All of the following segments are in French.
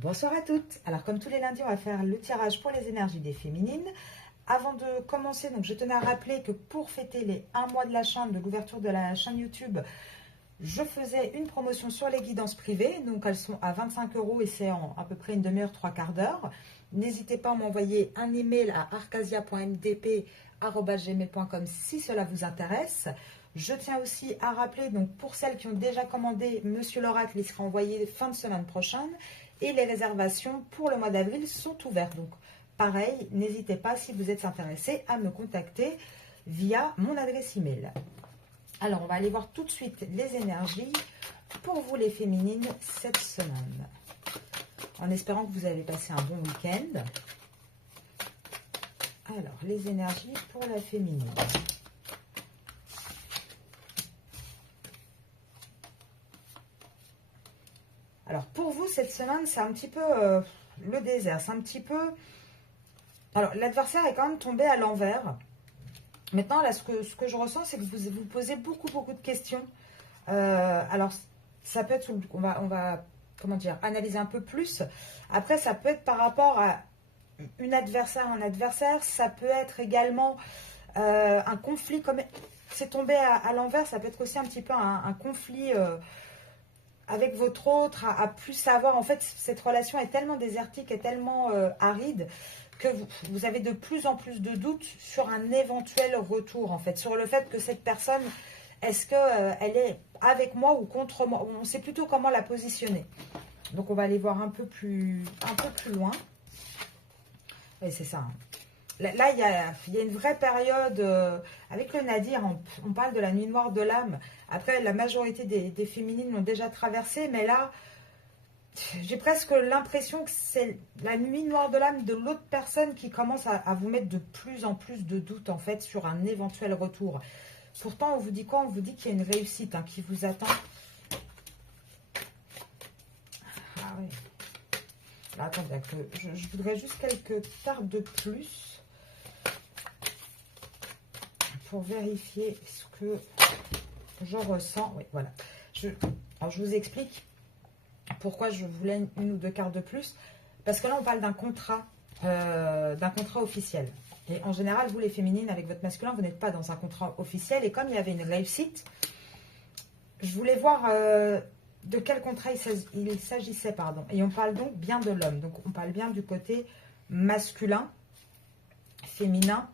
Bonsoir à toutes. Alors comme tous les lundis, on va faire le tirage pour les énergies des féminines. Avant de commencer, donc je tenais à rappeler que pour fêter les 1 mois de la chaîne, de l'ouverture de la chaîne YouTube, je faisais une promotion sur les guidances privées. Donc elles sont à 25 € et c'est en à peu près une demi-heure, 3/4 d'heure. N'hésitez pas à m'envoyer un email à arcasia.mdp@gmail.com si cela vous intéresse. Je tiens aussi à rappeler, donc pour celles qui ont déjà commandé Monsieur l'Oracle, il sera envoyé fin de semaine prochaine. Et les réservations pour le mois d'avril sont ouvertes. Donc, pareil, n'hésitez pas, si vous êtes intéressé, à me contacter via mon adresse email. Alors, on va aller voir tout de suite les énergies pour vous, les féminines, cette semaine. En espérant que vous avez passé un bon week-end. Alors, les énergies pour la féminine. Alors, pour vous, cette semaine, c'est un petit peu le désert. C'est un petit peu... Alors, l'adversaire est quand même tombé à l'envers. Maintenant, là, ce que je ressens, c'est que vous vous posez beaucoup de questions. Alors, ça peut être... On va, comment dire, analyser un peu plus. Après, ça peut être par rapport à un adversaire. Ça peut être également un conflit. Comme c'est tombé à l'envers, ça peut être aussi un petit peu un conflit... avec votre autre, à plus savoir, en fait, cette relation est tellement désertique et tellement aride que vous avez de plus en plus de doutes sur un éventuel retour, en fait, sur le fait que cette personne, est-ce qu'elle est avec moi ou contre moi? On sait plutôt comment la positionner. Donc, on va aller voir un peu plus loin. Et c'est ça, hein. Là, il y a une vraie période, avec le Nadir, on parle de la nuit noire de l'âme. Après, la majorité des féminines l'ont déjà traversée, mais là, j'ai presque l'impression que c'est la nuit noire de l'âme de l'autre personne qui commence à vous mettre de plus en plus de doutes, en fait, sur un éventuel retour. Pourtant, on vous dit quoi? On vous dit qu'il y a une réussite qui vous attend. Ah oui. Là, attendez, je voudrais juste quelques cartes de plus pour vérifier ce que je ressens. Oui, voilà. Alors, je vous explique pourquoi je voulais une ou deux cartes de plus. Parce que là, on parle d'un contrat officiel. Et en général, vous, les féminines, avec votre masculin, vous n'êtes pas dans un contrat officiel. Et comme il y avait une réussite, je voulais voir de quel contrat il s'agissait, pardon. Et on parle donc bien de l'homme. Donc, on parle bien du côté masculin, féminin,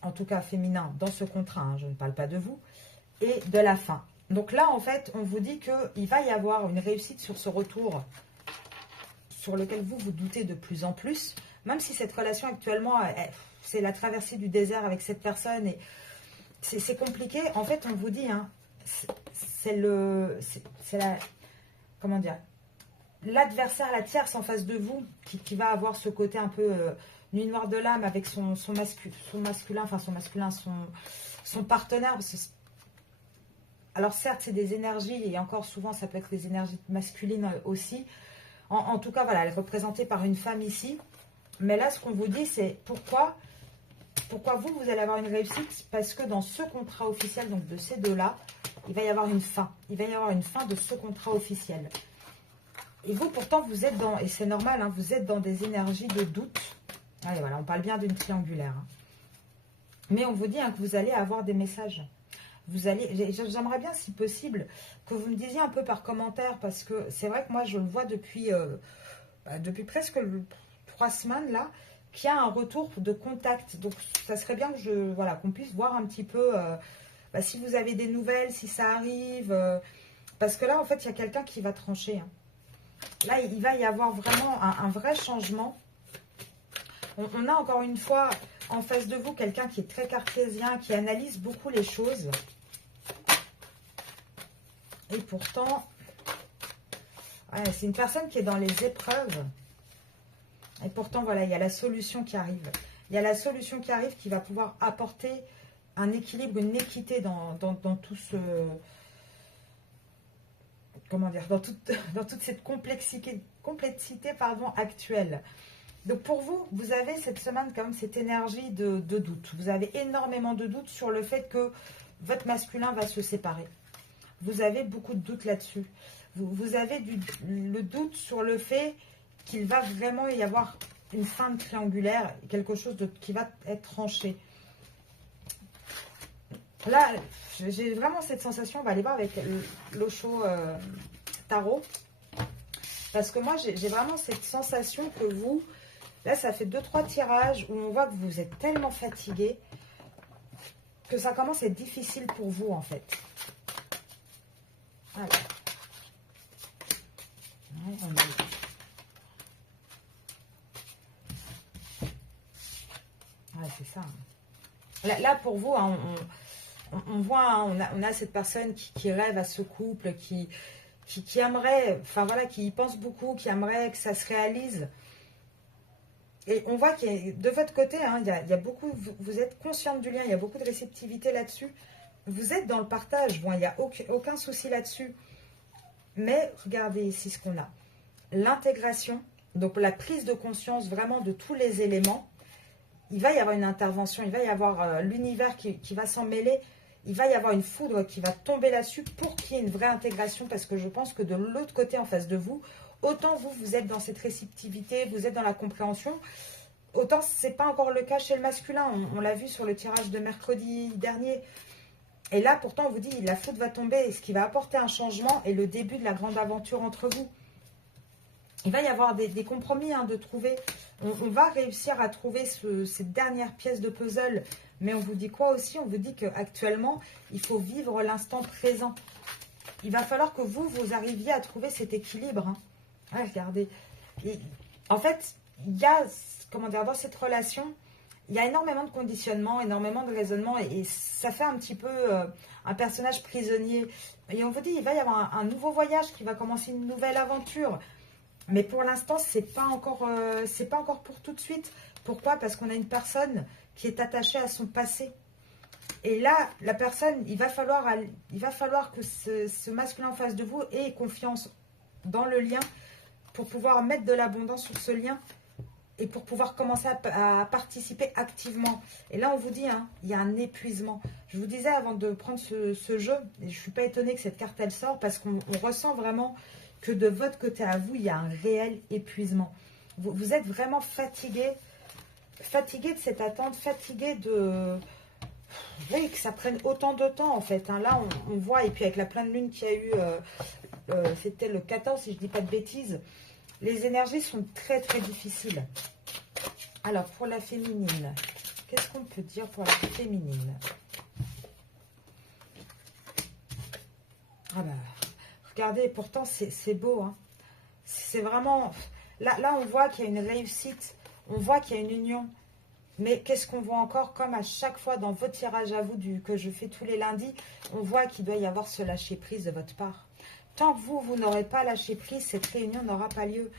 en tout cas féminin dans ce contrat, hein, je ne parle pas de vous, et de la fin. Donc là, en fait, on vous dit qu'il va y avoir une réussite sur ce retour sur lequel vous doutez de plus en plus, même si cette relation actuellement, c'est la traversée du désert avec cette personne, et c'est compliqué. En fait, on vous dit, hein, c'est la, comment dire, l'adversaire, la tierce en face de vous, qui va avoir ce côté un peu... nuit noire de l'âme avec son partenaire. Alors certes, c'est des énergies, et encore souvent, ça peut être des énergies masculines aussi. En tout cas, voilà, elle est représentée par une femme ici. Mais là, ce qu'on vous dit, c'est pourquoi vous allez avoir une réussite. Parce que dans ce contrat officiel, donc de ces deux-là, il va y avoir une fin. Il va y avoir une fin de ce contrat officiel. Et vous, pourtant, vous êtes dans, et c'est normal, hein, vous êtes dans des énergies de doute. Allez, voilà, on parle bien d'une triangulaire. Hein. Mais on vous dit que vous allez avoir des messages. J'aimerais bien, si possible, que vous me disiez un peu par commentaire, parce que c'est vrai que moi, je le vois depuis presque 3 semaines, là, qu'il y a un retour de contact. Donc, ça serait bien que qu'on puisse voir un petit peu si vous avez des nouvelles, si ça arrive. Parce que là, en fait, il y a quelqu'un qui va trancher. Hein. Là, il va y avoir vraiment un vrai changement. On a encore une fois en face de vous quelqu'un qui est très cartésien, qui analyse beaucoup les choses. Et pourtant, ouais, c'est une personne qui est dans les épreuves. Et pourtant, voilà, il y a la solution qui arrive. Il y a la solution qui arrive qui va pouvoir apporter un équilibre, une équité dans tout ce... Comment dire, dans toute cette complexité actuelle. Donc pour vous, vous avez cette semaine quand même cette énergie de doute. Vous avez énormément de doutes sur le fait que votre masculin va se séparer. Vous avez beaucoup de doutes là-dessus. Vous avez le doute sur le fait qu'il va vraiment y avoir une fin de triangulaire, quelque chose qui va être tranché. Là, j'ai vraiment cette sensation, on va aller voir avec l'Osho Tarot. Parce que moi, j'ai vraiment cette sensation que vous, là, ça fait 2-3 tirages où on voit que vous êtes tellement fatigué que ça commence à être difficile pour vous, en fait. Alors. Ouais, c'est ça. Là, pour vous, hein, on voit, hein, on a cette personne qui rêve à ce couple, qui aimerait, enfin voilà, qui y pense beaucoup, qui aimerait que ça se réalise. Et on voit qu'il y a, de votre côté, hein, il y a beaucoup, vous êtes consciente du lien, il y a beaucoup de réceptivité là-dessus. Vous êtes dans le partage, bon, il n'y a aucun souci là-dessus. Mais regardez ici ce qu'on a. L'intégration, donc la prise de conscience vraiment de tous les éléments. Il va y avoir une intervention, il va y avoir l'univers qui va s'en mêler. Il va y avoir une foudre qui va tomber là-dessus pour qu'il y ait une vraie intégration, parce que je pense que de l'autre côté, en face de vous, autant vous êtes dans cette réceptivité, vous êtes dans la compréhension, autant ce n'est pas encore le cas chez le masculin. On l'a vu sur le tirage de mercredi dernier. Et là, pourtant, on vous dit, la foudre va tomber, ce qui va apporter un changement et le début de la grande aventure entre vous. Il va y avoir des compromis, hein, de trouver. On va réussir à trouver cette dernière pièce de puzzle. Mais on vous dit quoi aussi? On vous dit qu'actuellement, il faut vivre l'instant présent. Il va falloir que vous arriviez à trouver cet équilibre. Hein. Ouais, regardez. Et, en fait, il y a, comment dire, dans cette relation, il y a énormément de conditionnement, énormément de raisonnement. Et ça fait un petit peu un personnage prisonnier. Et on vous dit, il va y avoir un nouveau voyage qui va commencer, une nouvelle aventure. Mais pour l'instant, c'est pas encore pour tout de suite. Pourquoi? Parce qu'on a une personne qui est attachée à son passé. Et là, la personne, il va falloir que ce masculin en face de vous ait confiance dans le lien pour pouvoir mettre de l'abondance sur ce lien et pour pouvoir commencer à participer activement. Et là, on vous dit, hein, il y a un épuisement. Je vous disais avant de prendre ce jeu, et je ne suis pas étonnée que cette carte, elle sort, parce qu'on ressent vraiment que de votre côté à vous, il y a un réel épuisement. Vous êtes vraiment fatigué de cette attente, fatigué de... Oui, que ça prenne autant de temps, en fait. Hein. Là, on voit, et puis avec la pleine lune qu'il y a eu, c'était le 14, si je ne dis pas de bêtises, les énergies sont très, très difficiles. Alors, pour la féminine, qu'est-ce qu'on peut dire pour la féminine? Ah bah, regardez, pourtant, c'est beau. Hein. C'est vraiment... Là, on voit qu'il y a une réussite. On voit qu'il y a une union. Mais qu'est-ce qu'on voit encore? Comme à chaque fois dans vos tirages à vous que je fais tous les lundis, on voit qu'il doit y avoir ce lâcher-prise de votre part. Tant que vous n'aurez pas lâché prise, cette réunion n'aura pas lieu.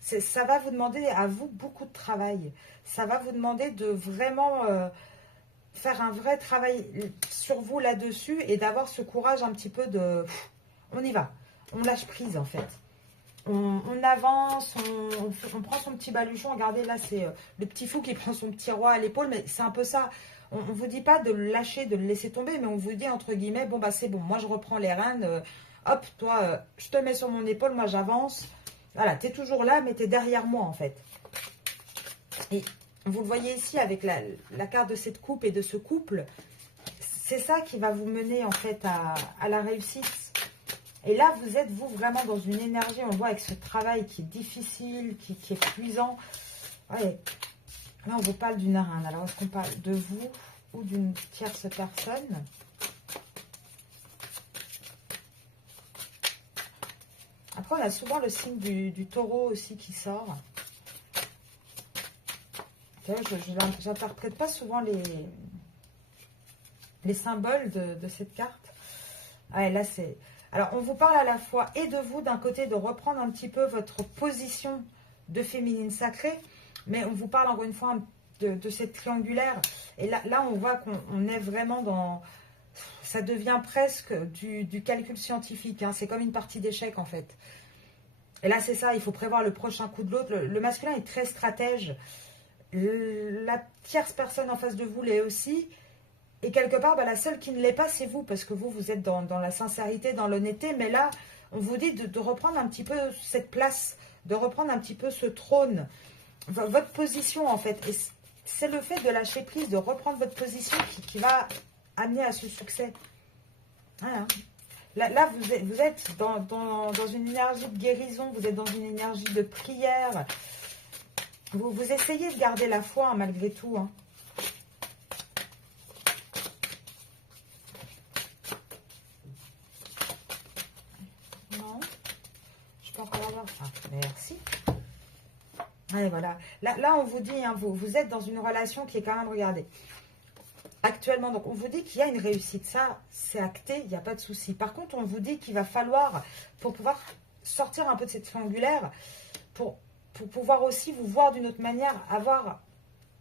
Ça va vous demander à vous beaucoup de travail. Ça va vous demander de vraiment faire un vrai travail sur vous là-dessus et d'avoir ce courage un petit peu de... On y va. On lâche prise en fait. On avance, on prend son petit baluchon. Regardez, là, c'est le petit fou qui prend son petit roi à l'épaule, mais c'est un peu ça. On ne vous dit pas de le lâcher, de le laisser tomber, mais on vous dit, entre guillemets, bon, bah c'est bon, moi, je reprends les rênes. Hop, toi, je te mets sur mon épaule, moi, j'avance. Voilà, tu es toujours là, mais tu es derrière moi, en fait. Et vous le voyez ici, avec la carte de cette coupe et de ce couple, c'est ça qui va vous mener, en fait, à la réussite. Et là, vous êtes, vous, vraiment dans une énergie, on voit avec ce travail qui est difficile, qui est épuisant. Ouais. Là, on vous parle d'une reine. Alors, est-ce qu'on parle de vous ou d'une tierce personne? Après, on a souvent le signe du taureau aussi qui sort. Je n'interprète pas souvent les symboles de cette carte. Ouais, là, c'est... Alors, on vous parle à la fois et de vous, d'un côté, de reprendre un petit peu votre position de féminine sacrée, mais on vous parle encore une fois de cette triangulaire. Et là on voit qu'on est vraiment dans... Ça devient presque du calcul scientifique. Hein. C'est comme une partie d'échecs, en fait. Et là, c'est ça, il faut prévoir le prochain coup de l'autre. Le masculin est très stratège. La tierce personne en face de vous l'est aussi. Et quelque part, bah, la seule qui ne l'est pas, c'est vous. Parce que vous êtes dans la sincérité, dans l'honnêteté. Mais là, On vous dit de reprendre un petit peu cette place, de reprendre un petit peu ce trône, votre position en fait. Et c'est le fait de lâcher prise, de reprendre votre position qui va amener à ce succès. Voilà. Là, vous êtes dans une énergie de guérison, vous êtes dans une énergie de prière. Vous essayez de garder la foi, hein, malgré tout. Hein. Non, je peux encore avoir ça. Merci. Et voilà. Là, on vous dit, hein, vous êtes dans une relation qui est quand même, regardez, actuellement, donc on vous dit qu'il y a une réussite, ça c'est acté, il n'y a pas de souci. Par contre, on vous dit qu'il va falloir, pour pouvoir sortir un peu de cette triangulaire, pour pouvoir aussi vous voir d'une autre manière, avoir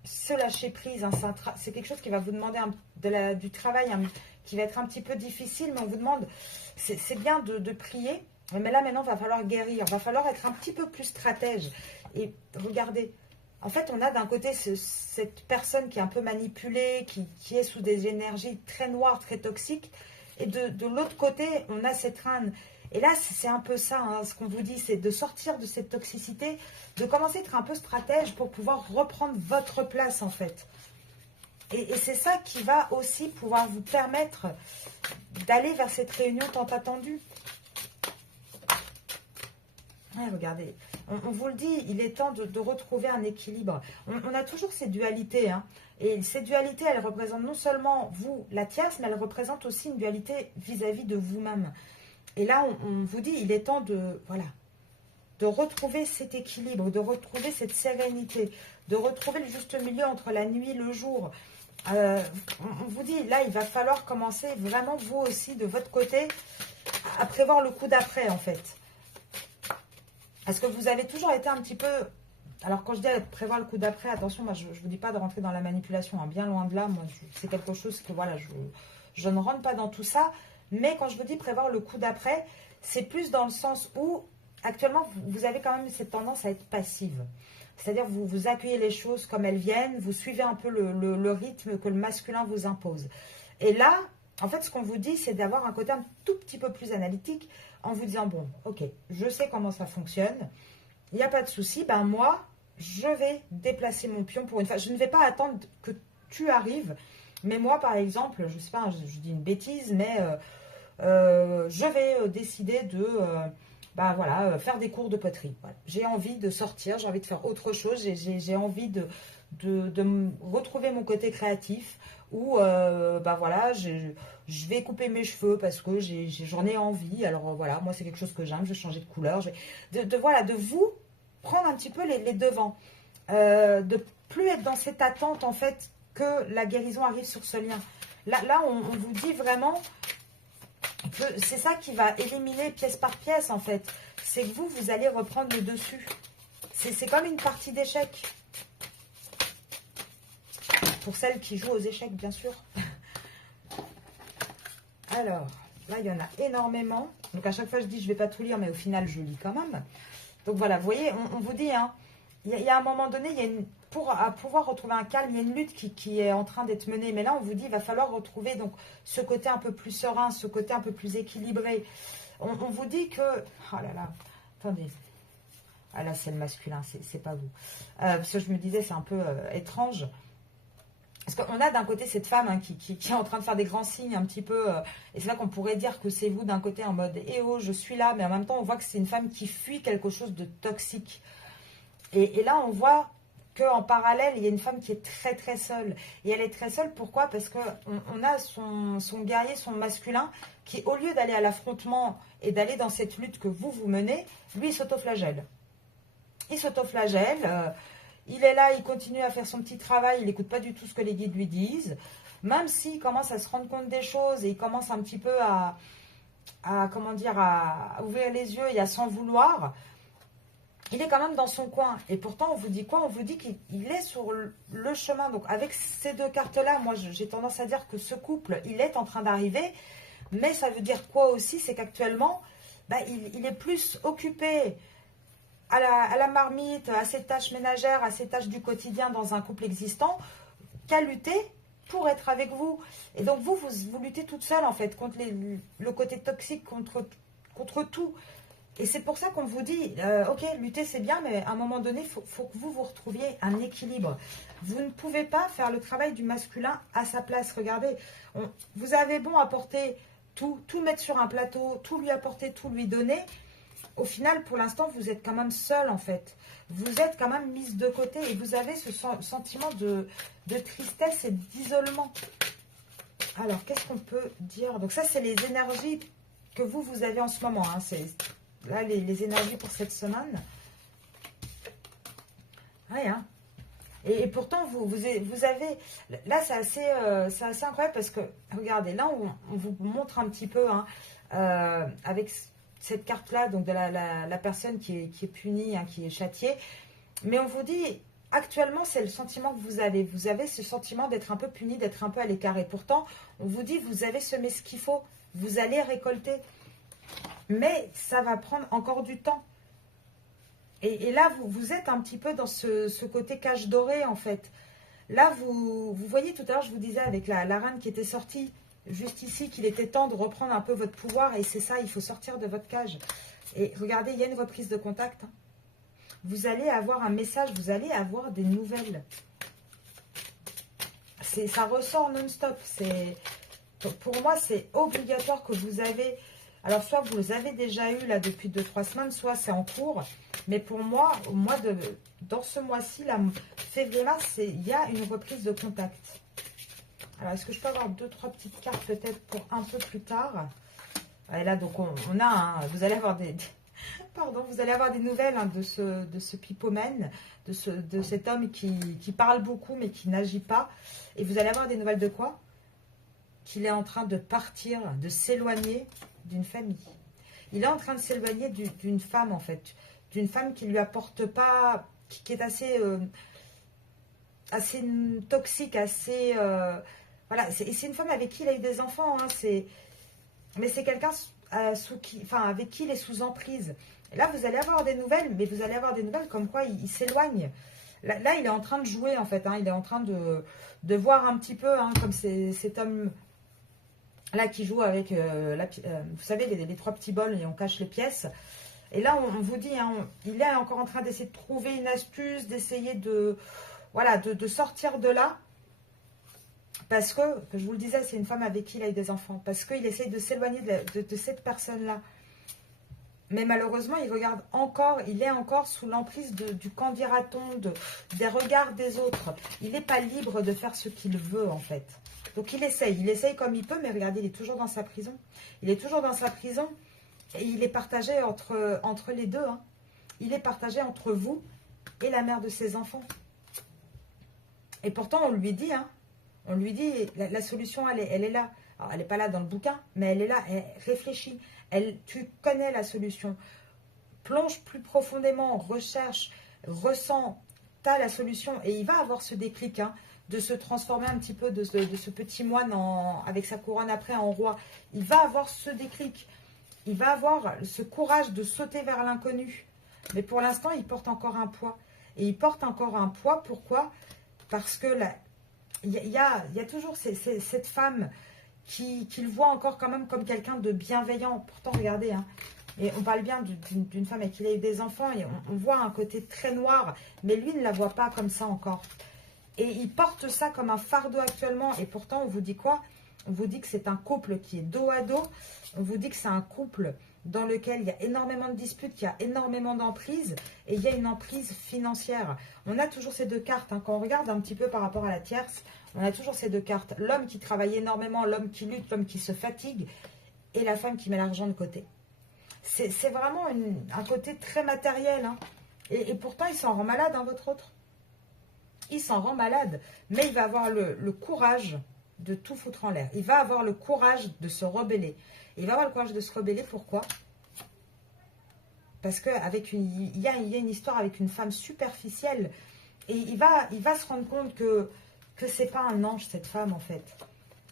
ce lâcher prise, hein, c'est quelque chose qui va vous demander du travail, hein, qui va être un petit peu difficile, mais on vous demande, c'est bien de prier, mais là maintenant il va falloir guérir, il va falloir être un petit peu plus stratège. Et regardez, en fait, on a d'un côté cette personne qui est un peu manipulée, qui est sous des énergies très noires, très toxiques. Et de l'autre côté, on a cette reine. Et là, c'est un peu ça, hein, ce qu'on vous dit, c'est de sortir de cette toxicité, de commencer à être un peu stratège pour pouvoir reprendre votre place, en fait. Et c'est ça qui va aussi pouvoir vous permettre d'aller vers cette réunion tant attendue. Ouais, regardez, on vous le dit, il est temps de retrouver un équilibre. On a toujours ces dualités, hein, et ces dualités, elles représentent non seulement vous, la tierce, mais elles représentent aussi une dualité vis-à-vis de vous-même. Et là, on vous dit, il est temps voilà, de retrouver cet équilibre, de retrouver cette sérénité, de retrouver le juste milieu entre la nuit et le jour. On vous dit, là, il va falloir commencer vraiment, vous aussi, de votre côté, à prévoir le coup d'après, en fait. Parce que vous avez toujours été un petit peu... Alors, quand je dis prévoir le coup d'après, attention, moi, je ne vous dis pas de rentrer dans la manipulation, hein, bien loin de là. Moi, c'est quelque chose que, voilà, je ne rentre pas dans tout ça. Mais quand je vous dis prévoir le coup d'après, c'est plus dans le sens où, actuellement, vous avez quand même cette tendance à être passive. C'est-à-dire, vous accueillez les choses comme elles viennent, vous suivez un peu le rythme que le masculin vous impose. Et là, en fait, ce qu'on vous dit, c'est d'avoir un côté un tout petit peu plus analytique, en vous disant, bon, ok, je sais comment ça fonctionne, il n'y a pas de souci, ben moi, je vais déplacer mon pion pour une fois. Je ne vais pas attendre que tu arrives, mais moi, par exemple, je ne sais pas, je dis une bêtise, mais je vais décider de ben voilà, faire des cours de poterie. Voilà. J'ai envie de sortir, j'ai envie de faire autre chose, j'ai envie de retrouver mon côté créatif, ou ben voilà, je vais couper mes cheveux parce que j'en ai envie. Alors voilà, moi c'est quelque chose que j'aime, je vais changer de couleur. Voilà, de vous prendre un petit peu les devants. De plus être dans cette attente en fait que la guérison arrive sur ce lien. Là on vous dit vraiment que c'est ça qui va éliminer pièce par pièce en fait. C'est que vous allez reprendre le dessus. C'est comme une partie d'échecs. Pour celles qui jouent aux échecs, bien sûr. Alors, là, il y en a énormément. Donc, à chaque fois, je dis, je ne vais pas tout lire, mais au final, je lis quand même. Donc, voilà, vous voyez, on vous dit, hein, il y a un moment donné, pour pouvoir retrouver un calme, il y a une lutte qui est en train d'être menée. Mais là, on vous dit, il va falloir retrouver donc, ce côté un peu plus serein, ce côté un peu plus équilibré. On vous dit que... Oh là là, attendez. Ah là, c'est le masculin, c'est pas vous. Parce que je me disais, c'est un peu étrange. Parce qu'on a d'un côté cette femme hein, qui est en train de faire des grands signes un petit peu. Et c'est là qu'on pourrait dire que c'est vous d'un côté en mode « Eh oh, je suis là ». Mais en même temps, on voit que c'est une femme qui fuit quelque chose de toxique. Et là, on voit qu'en parallèle, il y a une femme qui est très très seule. Et elle est très seule, pourquoi? Parce qu'on a son guerrier, son masculin, qui au lieu d'aller à l'affrontement et d'aller dans cette lutte que vous menez, lui, il s'autoflagelle. Il s'autoflagelle. Il est là, il continue à faire son petit travail, il n'écoute pas du tout ce que les guides lui disent. Même s'il commence à se rendre compte des choses et il commence un petit peu à ouvrir les yeux et à s'en vouloir, il est quand même dans son coin. Et pourtant, on vous dit quoi? On vous dit qu'il est sur le chemin. Donc, avec ces deux cartes-là, moi, j'ai tendance à dire que ce couple, il est en train d'arriver. Mais ça veut dire quoi aussi? C'est qu'actuellement, bah, il est plus occupé à la marmite, à ses tâches ménagères, à ses tâches du quotidien dans un couple existant, qu'à lutter pour être avec vous. Et donc, vous luttez toute seule, en fait, contre le côté toxique, contre contre tout. Et c'est pour ça qu'on vous dit, ok, lutter c'est bien, mais à un moment donné, il faut que vous retrouviez un équilibre. Vous ne pouvez pas faire le travail du masculin à sa place. Regardez, vous avez beau apporter tout mettre sur un plateau, tout lui apporter, tout lui donner. Au final, pour l'instant, vous êtes quand même seul en fait. Vous êtes quand même mise de côté et vous avez ce sentiment de tristesse et d'isolement. Alors, qu'est-ce qu'on peut dire? Donc ça, c'est les énergies que vous avez en ce moment. Hein. C'est là les énergies pour cette semaine. Ouais, hein. Et pourtant, vous avez... Là, c'est assez incroyable parce que, regardez, là, on vous montre un petit peu, hein, avec cette carte-là, donc de la personne qui est punie, hein, qui est châtiée. Mais on vous dit, actuellement, c'est le sentiment que vous avez. Vous avez ce sentiment d'être un peu puni, d'être un peu à l'écart. Et pourtant, on vous dit, vous avez semé ce qu'il faut. Vous allez récolter. Mais ça va prendre encore du temps. Et là, vous êtes un petit peu dans ce côté cache doré, en fait. Là, vous voyez, tout à l'heure, je vous disais avec la reine qui était sortie, juste ici, qu'il était temps de reprendre un peu votre pouvoir. Et c'est ça, il faut sortir de votre cage. Et regardez, il y a une reprise de contact. Hein. Vous allez avoir un message, vous allez avoir des nouvelles. Ça ressort non-stop. Pour moi, c'est obligatoire que vous avez... Alors, soit vous les avez déjà eu là depuis 2-3 semaines, soit c'est en cours. Mais pour moi, dans ce mois-ci, février-mars, il y a une reprise de contact. Alors, est-ce que je peux avoir 2-3 petites cartes peut-être pour un peu plus tard? Et là, donc, on a, hein, vous allez avoir vous allez avoir des nouvelles, hein, de ce pipomène, de cet homme qui parle beaucoup mais qui n'agit pas. Et vous allez avoir des nouvelles de quoi? Qu'il est en train de partir, de s'éloigner d'une famille. Il est en train de s'éloigner d'une femme, en fait. D'une femme qui ne lui apporte pas, qui est assez toxique, assez... voilà, c'est une femme avec qui il a eu des enfants. Hein, mais c'est quelqu'un avec qui il est sous emprise. Et là, vous allez avoir des nouvelles, mais vous allez avoir des nouvelles comme quoi il s'éloigne. Là, il est en train de jouer, en fait. Hein, il est en train de voir un petit peu, hein, comme cet homme... Là, qui joue avec, vous savez, les 3 petits bols et on cache les pièces. Et là, on vous dit, hein, il est encore en train d'essayer de trouver une astuce, d'essayer de sortir de là. Parce que je vous le disais, c'est une femme avec qui il a eu des enfants. Parce qu'il essaye de s'éloigner de cette personne-là. Mais malheureusement, il est encore sous l'emprise du qu'en dira-t-on, des regards des autres. Il n'est pas libre de faire ce qu'il veut, en fait. Donc il essaye comme il peut, mais regardez, il est toujours dans sa prison. Il est toujours dans sa prison et il est partagé entre les deux. Hein. Il est partagé entre vous et la mère de ses enfants. Et pourtant, on lui dit, hein, la solution, elle est là. Alors, elle n'est pas là dans le bouquin, mais elle est là, elle réfléchit. Tu connais la solution. Plonge plus profondément, recherche, ressens, tu as la solution. Et il va avoir ce déclic, hein, de se transformer un petit peu de ce petit moine avec sa couronne après en roi. Il va avoir ce déclic. Il va avoir ce courage de sauter vers l'inconnu. Mais pour l'instant, il porte encore un poids. Et il porte encore un poids, pourquoi? Parce que il y a toujours cette femme qui le voit encore quand même comme quelqu'un de bienveillant. Pourtant, regardez, hein, et on parle bien d'une femme avec qui il a eu des enfants, et on voit un côté très noir, mais lui ne la voit pas comme ça encore. Et il porte ça comme un fardeau actuellement, et pourtant, on vous dit quoi? On vous dit que c'est un couple qui est dos à dos, on vous dit que c'est un couple dans lequel il y a énormément de disputes, qu'il y a énormément d'emprise, et il y a une emprise financière. On a toujours ces deux cartes, hein. Quand on regarde un petit peu par rapport à la tierce, on a toujours ces deux cartes. L'homme qui travaille énormément, l'homme qui lutte, l'homme qui se fatigue, et la femme qui met l'argent de côté. C'est vraiment un côté très matériel. Hein. Et pourtant, il s'en rend malade, hein, votre autre. Il s'en rend malade. Mais il va avoir le courage de tout foutre en l'air. Il va avoir le courage de se rebeller. Il va avoir le courage de se rebeller, pourquoi? Parce qu'il y a une histoire avec une femme superficielle. Et il va se rendre compte que c'est pas un ange, cette femme, en fait.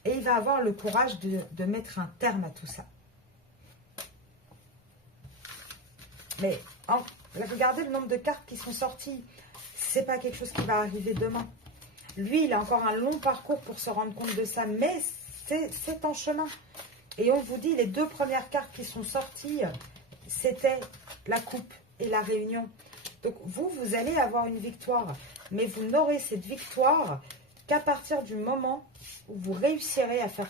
Et il va avoir le courage de mettre un terme à tout ça. Mais regardez le nombre de cartes qui sont sorties. C'est pas quelque chose qui va arriver demain. Lui, il a encore un long parcours pour se rendre compte de ça. Mais c'est en chemin. Et on vous dit, les deux premières cartes qui sont sorties, c'était la coupe et la réunion. Donc vous allez avoir une victoire. Mais vous n'aurez cette victoire qu'à partir du moment où vous réussirez à faire...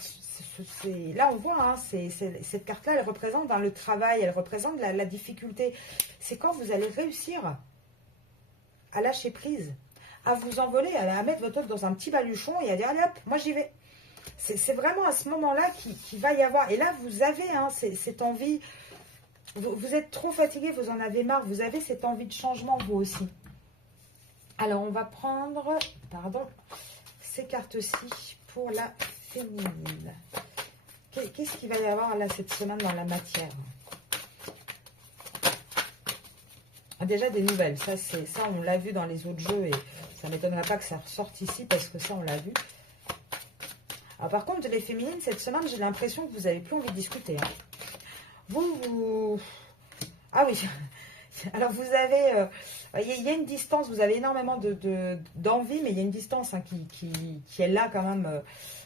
Là, on voit, hein, cette carte-là, elle représente le travail, elle représente la difficulté. C'est quand vous allez réussir à lâcher prise, à vous envoler, à mettre votre tête dans un petit baluchon et à dire, allez hop, moi j'y vais. C'est vraiment à ce moment-là qu'il va y avoir. Et là, vous avez hein, cette envie. Vous êtes trop fatigué, vous en avez marre. Vous avez cette envie de changement, vous aussi. Alors, on va prendre, pardon, ces cartes-ci pour la féminine. Qu'est-ce qu'il va y avoir là cette semaine dans la matière? Déjà des nouvelles. Ça, on l'a vu dans les autres jeux et ça ne m'étonnerait pas que ça ressorte ici parce que ça, on l'a vu. Alors, par contre, les féminines, cette semaine, j'ai l'impression que vous n'avez plus envie de discuter. Hein. Vous... Ah oui. Alors, vous avez... il y a une distance. Vous avez énormément d'envie, mais il y a une distance hein, qui est là quand même.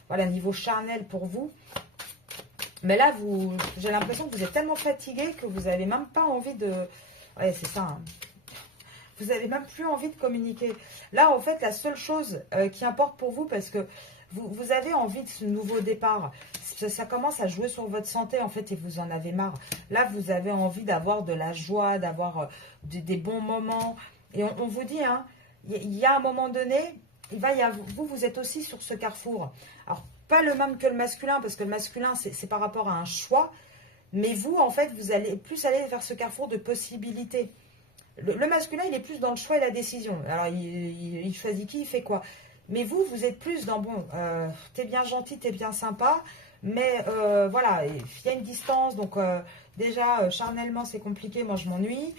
Voilà, niveau charnel pour vous. Mais là, j'ai l'impression que vous êtes tellement fatigué que vous n'avez même pas envie de... Ouais, c'est ça. Hein. Vous n'avez même plus envie de communiquer. Là, en fait, la seule chose qui importe pour vous, parce que vous avez envie de ce nouveau départ. Ça commence à jouer sur votre santé, en fait, et vous en avez marre. Là, vous avez envie d'avoir de la joie, d'avoir des bons moments. Et on vous dit, hein, il y a un moment donné, il va y avoir, vous êtes aussi sur ce carrefour. Alors, pas le même que le masculin, parce que le masculin, c'est par rapport à un choix. Mais vous, en fait, vous allez plus aller vers ce carrefour de possibilités. Le masculin, il est plus dans le choix et la décision. Alors, il choisit qui, il fait quoi. Mais vous êtes plus dans, bon, t'es bien gentil, t'es bien sympa, mais voilà, il y a une distance. Donc, déjà, charnellement, c'est compliqué, moi, je m'ennuie.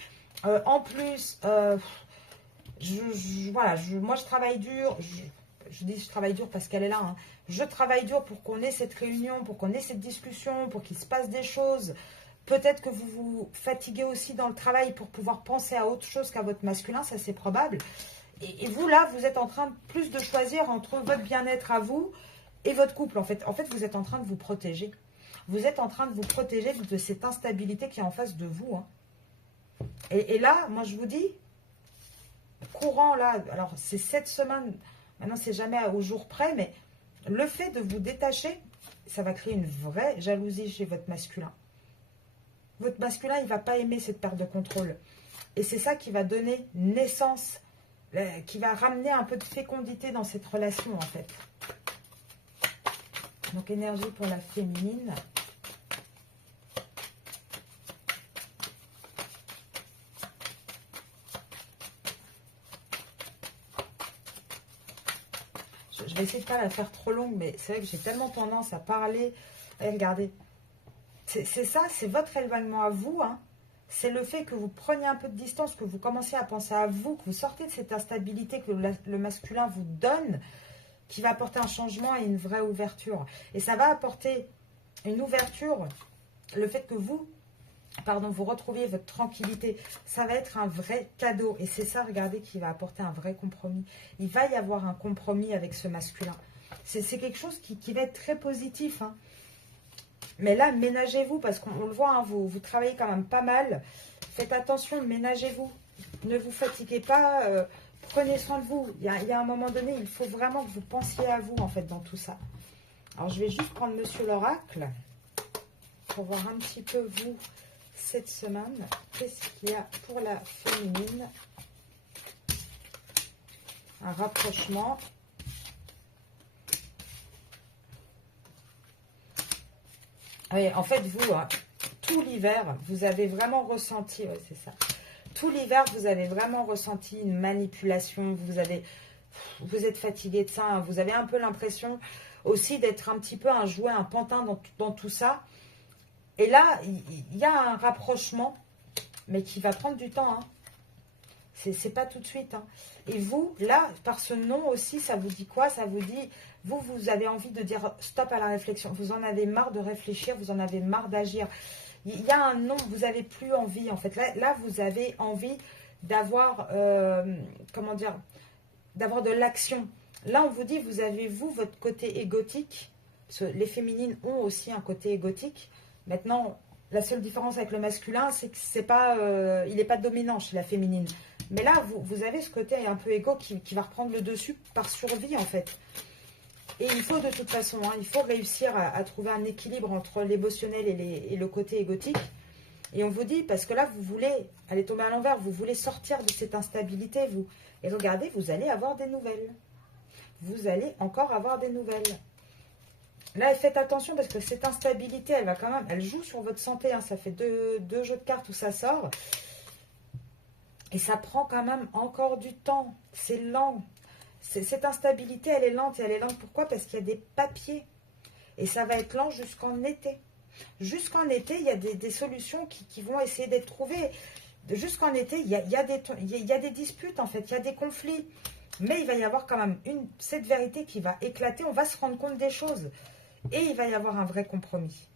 En plus, voilà, moi, je travaille dur. Je dis je travaille dur parce qu'elle est là. Hein. Je travaille dur pour qu'on ait cette réunion, pour qu'on ait cette discussion, pour qu'il se passe des choses. Peut-être que vous vous fatiguez aussi dans le travail pour pouvoir penser à autre chose qu'à votre masculin, ça c'est probable. Et vous là, vous êtes en train plus de choisir entre votre bien-être à vous et votre couple. En fait, vous êtes en train de vous protéger. Vous êtes en train de vous protéger de cette instabilité qui est en face de vous. Hein. Et là, moi je vous dis, courant là, alors c'est 7 semaines, maintenant c'est jamais au jour près, mais le fait de vous détacher, ça va créer une vraie jalousie chez votre masculin. Votre masculin, il ne va pas aimer cette perte de contrôle. Et c'est ça qui va donner naissance, qui va ramener un peu de fécondité dans cette relation, en fait. Donc, énergie pour la féminine. Je vais essayer de ne pas la faire trop longue, mais c'est vrai que j'ai tellement tendance à parler. Allez, regardez. C'est ça, c'est votre éloignement à vous. Hein. C'est le fait que vous preniez un peu de distance, que vous commenciez à penser à vous, que vous sortez de cette instabilité que le masculin vous donne, qui va apporter un changement et une vraie ouverture. Et ça va apporter une ouverture, le fait que vous retrouviez votre tranquillité. Ça va être un vrai cadeau. Et c'est ça, regardez, qui va apporter un vrai compromis. Il va y avoir un compromis avec ce masculin. C'est quelque chose qui va être très positif, hein. Mais là, ménagez-vous, parce qu'on le voit, hein, vous travaillez quand même pas mal. Faites attention, ménagez-vous. Ne vous fatiguez pas, prenez soin de vous. Il y a un moment donné, il faut vraiment que vous pensiez à vous, en fait, dans tout ça. Alors, je vais juste prendre Monsieur l'Oracle, pour voir un petit peu, vous, cette semaine. Qu'est-ce qu'il y a pour la féminine? Un rapprochement. Oui, en fait, vous, hein, tout l'hiver, vous avez vraiment ressenti, ouais, c'est ça. Tout l'hiver, vous avez vraiment ressenti une manipulation. Vous êtes fatigué de ça. Hein, vous avez un peu l'impression aussi d'être un petit peu un jouet, un pantin dans tout ça. Et là, il y a un rapprochement, mais qui va prendre du temps. Hein. C'est pas tout de suite. Hein. Et vous, là, par ce nom aussi, ça vous dit quoi? Ça vous dit, vous avez envie de dire stop à la réflexion. Vous en avez marre de réfléchir, vous en avez marre d'agir. Il y a un nom, vous n'avez plus envie, en fait. Là, vous avez envie d'avoir, comment dire, d'avoir de l'action. Là, on vous dit, vous avez, vous, votre côté égotique, Parce que les féminines ont aussi un côté égotique. Maintenant, la seule différence avec le masculin, c'est que c'est pas, il n'est pas dominant chez la féminine. Mais là, vous avez ce côté un peu égo qui va reprendre le dessus par survie, en fait. Et il faut de toute façon, hein, il faut réussir à trouver un équilibre entre l'émotionnel et le côté égotique. Et on vous dit, parce que là, vous voulez, aller tomber à l'envers, vous voulez sortir de cette instabilité, vous. Et regardez, vous allez avoir des nouvelles. Vous allez encore avoir des nouvelles. Là, faites attention parce que cette instabilité, elle va quand même, elle joue sur votre santé. Hein, ça fait deux jeux de cartes où ça sort. Et ça prend quand même encore du temps. C'est lent. Cette instabilité, elle est lente. Et elle est lente pourquoi? Parce qu'il y a des papiers. Et ça va être lent jusqu'en été. Jusqu'en été, il y a des solutions qui vont essayer d'être trouvées. Jusqu'en été, il y a des disputes, en fait. Il y a des conflits. Mais il va y avoir quand même cette vérité qui va éclater. On va se rendre compte des choses. Et il va y avoir un vrai compromis.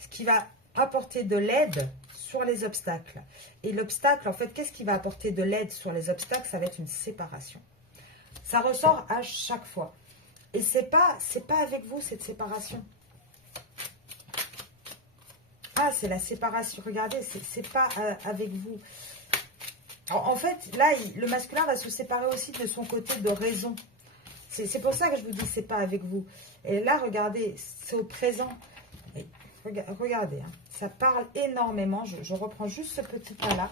Ce qui va apporter de l'aide sur les obstacles. Et l'obstacle, en fait, qu'est-ce qui va apporter de l'aide sur les obstacles? Ça va être une séparation. Ça ressort à chaque fois. Et c'est pas avec vous, cette séparation. Ah, c'est la séparation. Regardez, c'est pas avec vous. En fait, là, le masculin va se séparer aussi de son côté de raison. C'est pour ça que je vous dis, c'est pas avec vous. Et là, regardez, c'est au présent. Et regardez, hein, ça parle énormément. Je reprends juste ce petit cas-là.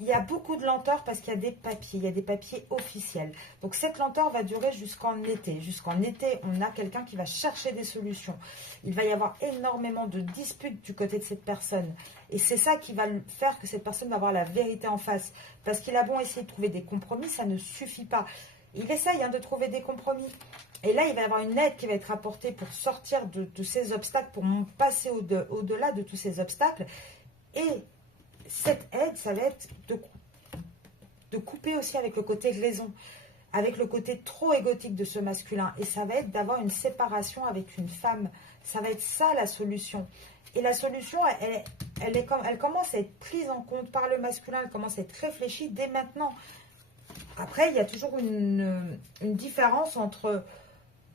Il y a beaucoup de lenteur parce qu'il y a des papiers. Il y a des papiers officiels. Donc, cette lenteur va durer jusqu'en été. Jusqu'en été, on a quelqu'un qui va chercher des solutions. Il va y avoir énormément de disputes du côté de cette personne. Et c'est ça qui va faire que cette personne va avoir la vérité en face. Parce qu'il a bon essayer de trouver des compromis, ça ne suffit pas. Il essaye de trouver des compromis. Et là, il va y avoir une aide qui va être apportée pour sortir de ces obstacles, pour passer au-delà de tous ces obstacles. Et cette aide, ça va être de couper aussi avec le côté raison, avec le côté trop égotique de ce masculin. Et ça va être d'avoir une séparation avec une femme. Ça va être ça la solution. Et la solution, elle commence à être prise en compte par le masculin, elle commence à être réfléchie dès maintenant. Après, il y a toujours une différence entre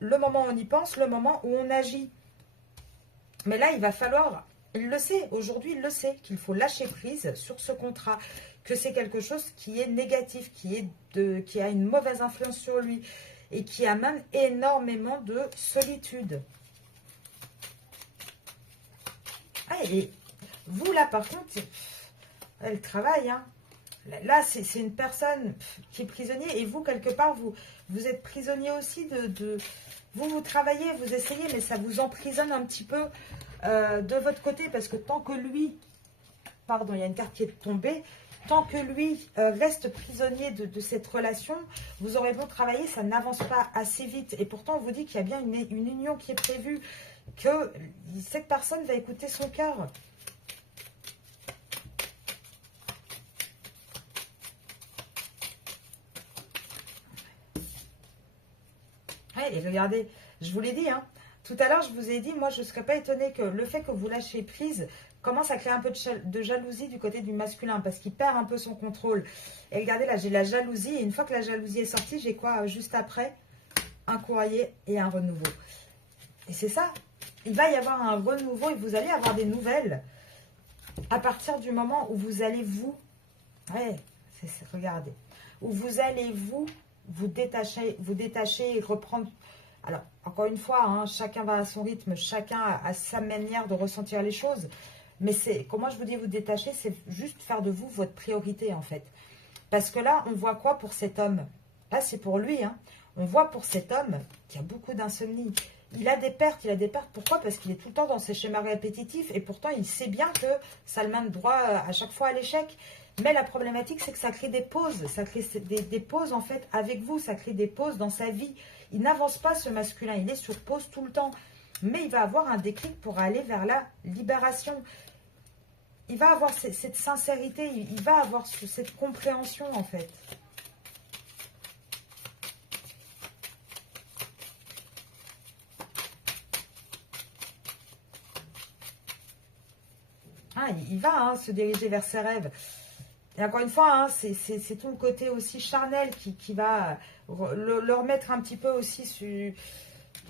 le moment où on y pense, le moment où on agit. Mais là, il va falloir, il le sait, aujourd'hui il le sait, qu'il faut lâcher prise sur ce contrat, que c'est quelque chose qui est négatif, qui a une mauvaise influence sur lui et qui a même énormément de solitude. Ah, et vous là, par contre, elle travaille, hein. Là, c'est une personne qui est prisonnier et vous, quelque part, vous êtes prisonnier aussi vous travaillez, vous essayez, mais ça vous emprisonne un petit peu de votre côté parce que tant que lui, pardon, il y a une carte qui est tombée, tant que lui reste prisonnier de cette relation, vous aurez beau travailler, ça n'avance pas assez vite. Et pourtant, on vous dit qu'il y a bien une union qui est prévue, que cette personne va écouter son cœur. Ouais, et regardez, je vous l'ai dit, hein, tout à l'heure, je vous ai dit, moi, je ne serais pas étonnée que le fait que vous lâchez prise commence à créer un peu de jalousie du côté du masculin, parce qu'il perd un peu son contrôle. Et regardez, là, j'ai la jalousie, et une fois que la jalousie est sortie, j'ai quoi juste après? Un courrier et un renouveau. Et c'est ça, il va y avoir un renouveau, et vous allez avoir des nouvelles à partir du moment où vous allez ouais, regardez, où vous allez vous détacher et reprendre. Alors, encore une fois, hein, chacun va à son rythme, chacun a sa manière de ressentir les choses. Mais c'est, comment je vous dis vous détacher, c'est juste faire de vous votre priorité, en fait. Parce que là, on voit quoi pour cet homme? Là, c'est pour lui, hein. On voit pour cet homme qu'il y a beaucoup d'insomnie. Il a des pertes, Pourquoi? Parce qu'il est tout le temps dans ses schémas répétitifs. Et pourtant, il sait bien que ça le mène droit à chaque fois à l'échec. Mais la problématique, c'est que ça crée des pauses. Ça crée des pauses, en fait, avec vous. Ça crée des pauses dans sa vie. Il n'avance pas, ce masculin. Il est sur pause tout le temps. Mais il va avoir un déclic pour aller vers la libération. Il va avoir cette sincérité. Il va avoir cette compréhension, en fait. Ah, il va se diriger vers ses rêves. Et encore une fois, hein, c'est tout le côté aussi charnel qui va le remettre un petit peu aussi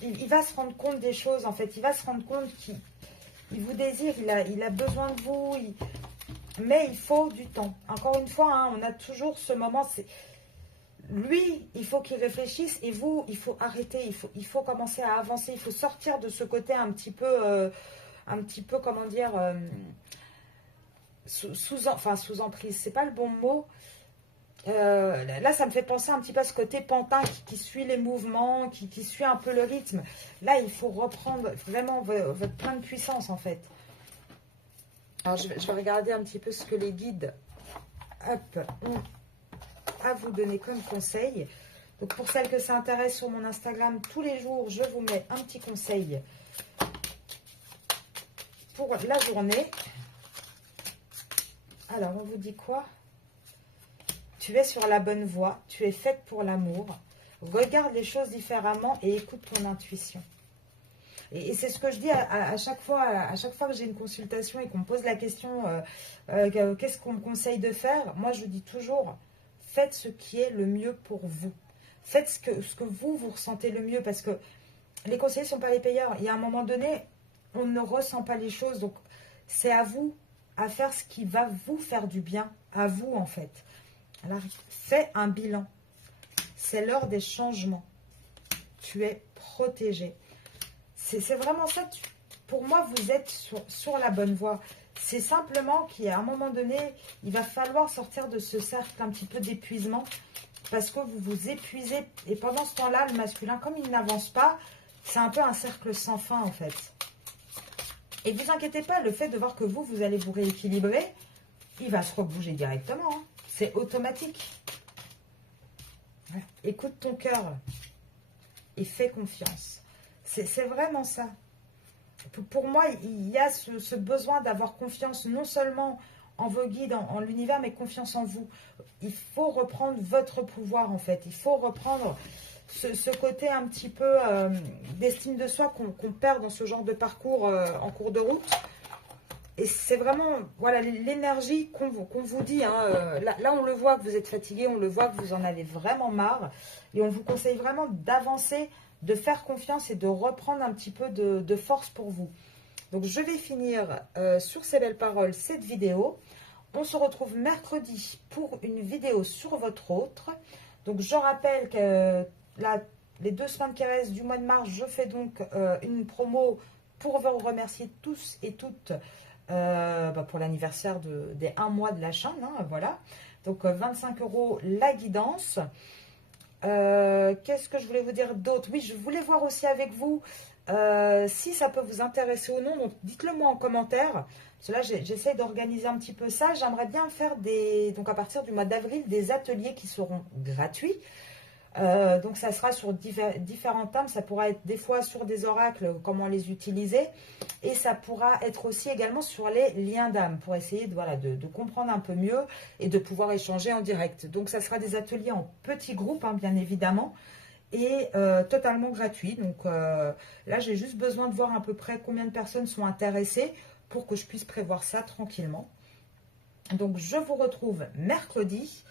il va se rendre compte des choses, en fait. Il va se rendre compte qu'il vous désire, il a besoin de vous, mais il faut du temps. Encore une fois, hein, on a toujours ce moment, lui, il faut qu'il réfléchisse, et vous, il faut arrêter, il faut commencer à avancer, il faut sortir de ce côté un petit peu, comment dire, sous emprise, c'est pas le bon mot. Là, ça me fait penser un petit peu à ce côté pantin qui suit les mouvements, qui suit un peu le rythme. Là, il faut reprendre vraiment votre plein de puissance, en fait. Alors, je vais regarder un petit peu ce que les guides ont à vous donner comme conseil. Donc, pour celles que ça intéresse sur mon Instagram, tous les jours, je vous mets un petit conseil pour la journée. Alors, on vous dit quoi? Tu es sur la bonne voie, tu es faite pour l'amour. Regarde les choses différemment et écoute ton intuition. Et c'est ce que je dis à chaque fois que j'ai une consultation et qu'on me pose la question qu'est-ce qu'on me conseille de faire? Moi, je dis toujours, faites ce qui est le mieux pour vous. Faites ce que vous ressentez le mieux, parce que les conseillers ne sont pas les payeurs. Il y a un moment donné, on ne ressent pas les choses. Donc, c'est à vous à faire ce qui va vous faire du bien, à vous en fait. Alors, fais un bilan. C'est l'heure des changements. Tu es protégé. C'est vraiment ça. Pour moi, vous êtes sur la bonne voie. C'est simplement qu'à un moment donné, il va falloir sortir de ce cercle un petit peu d'épuisement, parce que vous vous épuisez. Et pendant ce temps-là, le masculin, comme il n'avance pas, c'est un peu un cercle sans fin en fait. Et ne vous inquiétez pas, le fait de voir que vous allez vous rééquilibrer, il va se rebouger directement. Hein. C'est automatique. Ouais. Écoute ton cœur et fais confiance. C'est vraiment ça. Pour moi, il y a ce besoin d'avoir confiance, non seulement en vos guides, en l'univers, mais confiance en vous. Il faut reprendre votre pouvoir, en fait. Il faut reprendre ce côté un petit peu d'estime de soi qu'on perd dans ce genre de parcours en cours de route. Et c'est vraiment, voilà, l'énergie qu'on vous dit. Hein, là, on le voit que vous êtes fatigué, on le voit que vous en avez vraiment marre. Et on vous conseille vraiment d'avancer, de faire confiance et de reprendre un petit peu de force pour vous. Donc, je vais finir sur ces belles paroles cette vidéo. On se retrouve mercredi pour une vidéo sur votre autre. Donc, je rappelle que là, les 2 semaines qui restent du mois de mars, je fais donc une promo pour vous remercier tous et toutes pour l'anniversaire des 1 mois de la chaîne. Hein, voilà. Donc, 25 € la guidance. Qu'est-ce que je voulais vous dire d'autre? Oui, je voulais voir aussi avec vous si ça peut vous intéresser ou non. Donc, dites-le moi en commentaire. Parce que là, j'essaie d'organiser un petit peu ça. J'aimerais bien faire donc à partir du mois d'avril, des ateliers qui seront gratuits. Donc, ça sera sur différents thèmes. Ça pourra être des fois sur des oracles, comment les utiliser. Et ça pourra être aussi également sur les liens d'âme, pour essayer de comprendre un peu mieux et de pouvoir échanger en direct. Donc, ça sera des ateliers en petits groupes, hein, bien évidemment, et totalement gratuits. Donc, là, j'ai juste besoin de voir à peu près combien de personnes sont intéressées pour que je puisse prévoir ça tranquillement. Donc, je vous retrouve mercredi.